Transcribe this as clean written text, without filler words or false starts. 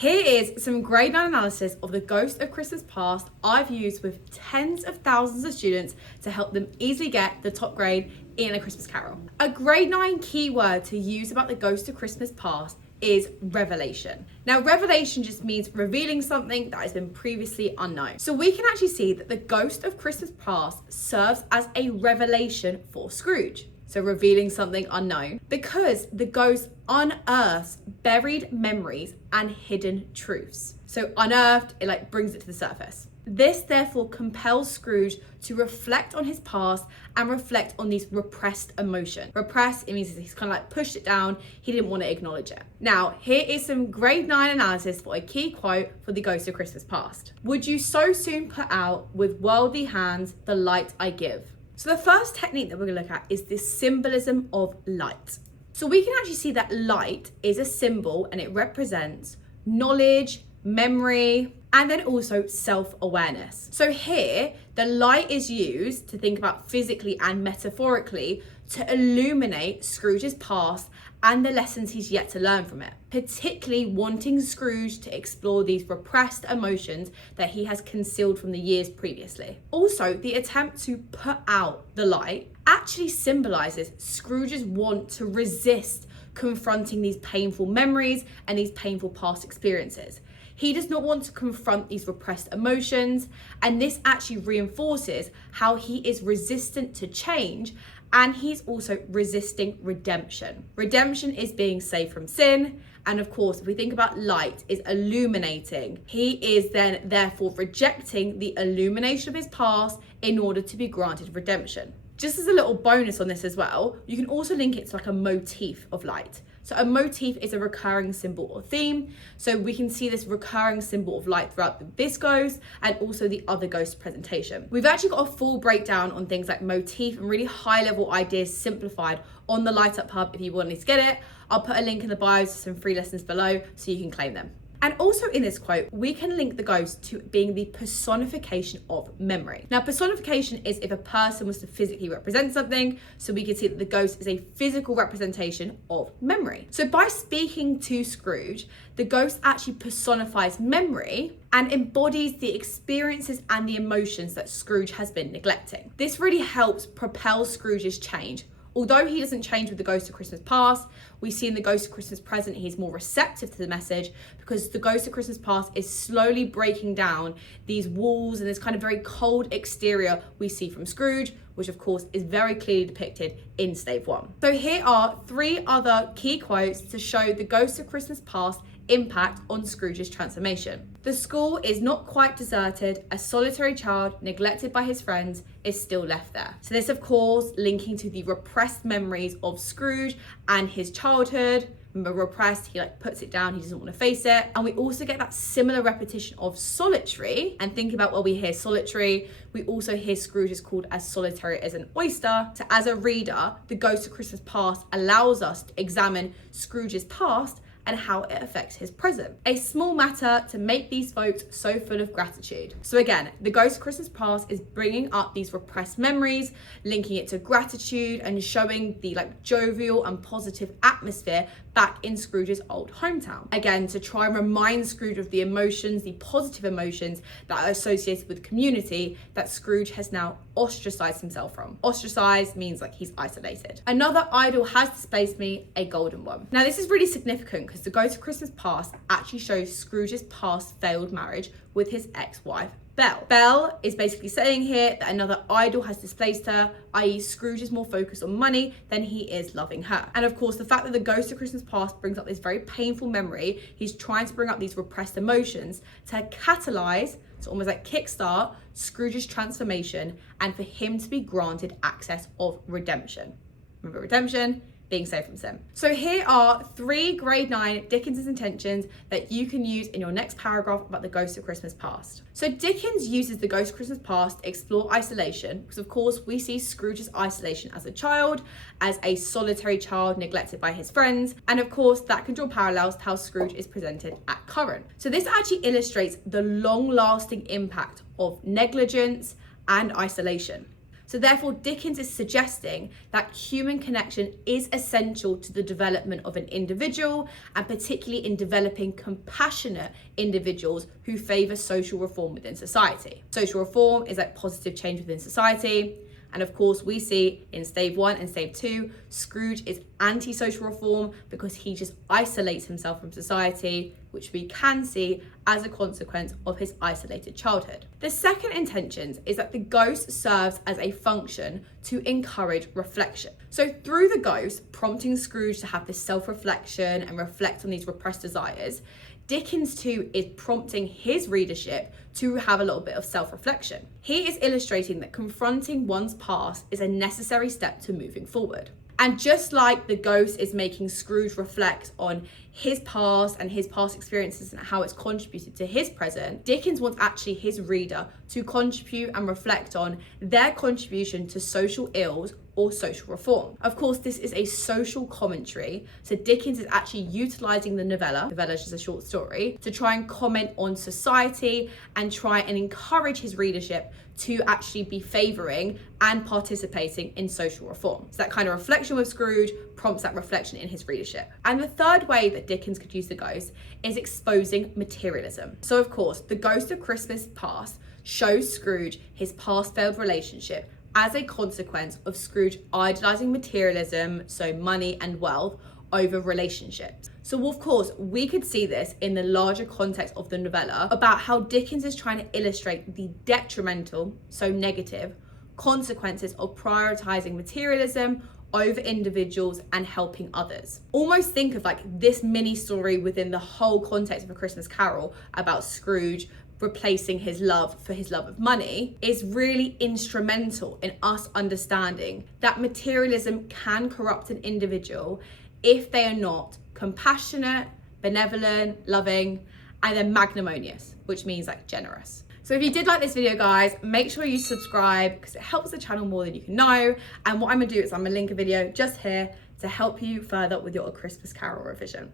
Here is some grade 9 analysis of the Ghost of Christmas Past I've used with tens of thousands of students to help them easily get the top grade in A Christmas Carol. A grade 9 keyword to use about the Ghost of Christmas Past is revelation. Now, revelation just means revealing something that has been previously unknown. So we can actually see that the Ghost of Christmas Past serves as a revelation for Scrooge. So revealing something unknown, because the ghost unearths buried memories and hidden truths. So unearthed, it brings it to the surface. This therefore compels Scrooge to reflect on his past and reflect on these repressed emotions. Repressed, it means he's kind of pushed it down. He didn't want to acknowledge it. Now, here is some grade 9 analysis for a key quote for the Ghost of Christmas Past. Would you so soon put out with worldly hands the light I give? So the first technique that we're going to look at is this symbolism of light. So we can actually see that light is a symbol and it represents knowledge, memory, and then also self-awareness. So here, the light is used to think about physically and metaphorically to illuminate Scrooge's past and the lessons he's yet to learn from it, particularly wanting Scrooge to explore these repressed emotions that he has concealed from the years previously. Also, the attempt to put out the light actually symbolizes Scrooge's want to resist confronting these painful memories and these painful past experiences. He does not want to confront these repressed emotions, and this actually reinforces how he is resistant to change, and he's also resisting redemption. Redemption is being saved from sin, and of course, if we think about light is illuminating, he is then therefore rejecting the illumination of his past in order to be granted redemption. Just as a little bonus on this as well, you can also link it to a motif of light. So a motif is a recurring symbol or theme. So we can see this recurring symbol of light throughout this ghost and also the other ghost presentation. We've actually got a full breakdown on things like motif and really high level ideas simplified on the Lightup Hub if you wanted to get it. I'll put a link in the bio to some free lessons below so you can claim them. And also in this quote, we can link the ghost to being the personification of memory. Now, personification is if a person was to physically represent something, so we can see that the ghost is a physical representation of memory. So by speaking to Scrooge, the ghost actually personifies memory and embodies the experiences and the emotions that Scrooge has been neglecting. This really helps propel Scrooge's change. Although he doesn't change with the Ghost of Christmas Past, we see in the Ghost of Christmas Present, he's more receptive to the message because the Ghost of Christmas Past is slowly breaking down these walls and this kind of very cold exterior we see from Scrooge, which of course is very clearly depicted in Stave 1. So here are 3 other key quotes to show the Ghost of Christmas Past impact on Scrooge's transformation. The school is not quite deserted. A solitary child neglected by his friends is still left there. So this, of course, linking to the repressed memories of Scrooge and his childhood. Remember, repressed, he puts it down, he doesn't want to face it. And we also get that similar repetition of solitary. And think about what we hear solitary. We also hear Scrooge is called as solitary as an oyster. So as a reader, the Ghost of Christmas Past allows us to examine Scrooge's past and how it affects his present. A small matter to make these folks so full of gratitude. So again, the Ghost of Christmas Past is bringing up these repressed memories, linking it to gratitude and showing the jovial and positive atmosphere back in Scrooge's old hometown. Again, to try and remind Scrooge of the emotions, the positive emotions that are associated with community that Scrooge has now ostracized himself from. Ostracized means he's isolated. Another idol has displaced me, a golden one. Now this is really significant because the Ghost of Christmas Past actually shows Scrooge's past failed marriage with his ex-wife, Belle. Belle is basically saying here that another idol has displaced her, i.e. Scrooge is more focused on money than he is loving her. And of course, the fact that the Ghost of Christmas Past brings up this very painful memory, he's trying to bring up these repressed emotions to catalyze, so almost kickstart Scrooge's transformation and for him to be granted access of redemption. Remember, redemption, being saved from sin. So here are 3 grade 9 Dickens Intentions that you can use in your next paragraph about the Ghost of Christmas Past. So Dickens uses the Ghost of Christmas Past to explore isolation because of course we see Scrooge's isolation as a child, as a solitary child neglected by his friends, and of course that can draw parallels to how Scrooge is presented at current. So this actually illustrates the long-lasting impact of negligence and isolation. So therefore, Dickens is suggesting that human connection is essential to the development of an individual, and particularly in developing compassionate individuals who favour social reform within society. Social reform is like positive change within society. And of course, we see in stave 1 and stave 2, Scrooge is anti-social reform because he just isolates himself from society, which we can see as a consequence of his isolated childhood. The second intentions is that the ghost serves as a function to encourage reflection. So through the ghost prompting Scrooge to have this self-reflection and reflect on these repressed desires, Dickens too is prompting his readership to have a little bit of self-reflection. He is illustrating that confronting one's past is a necessary step to moving forward. And just like the ghost is making Scrooge reflect on his past and his past experiences and how it's contributed to his present, Dickens wants actually his reader to contribute and reflect on their contribution to social ills or social reform. Of course, this is a social commentary, so Dickens is actually utilising the novella is just a short story, to try and comment on society and try and encourage his readership to actually be favouring and participating in social reform. So that kind of reflection with Scrooge prompts that reflection in his readership. And the third way that Dickens could use the ghost is exposing materialism. So of course, the Ghost of Christmas Past shows Scrooge his past failed relationship as a consequence of Scrooge idolising materialism, so money and wealth, over relationships. So of course, we could see this in the larger context of the novella about how Dickens is trying to illustrate the detrimental, so negative, consequences of prioritising materialism over individuals and helping others. Almost think of like this mini story within the whole context of A Christmas Carol about Scrooge replacing his love for his love of money is really instrumental in us understanding that materialism can corrupt an individual if they are not compassionate, benevolent, loving, and then magnanimous, which means like generous. So if you did like this video, guys, make sure you subscribe because it helps the channel more than you can know. And what I'm gonna do is I'm gonna link a video just here to help you further with your A Christmas Carol revision.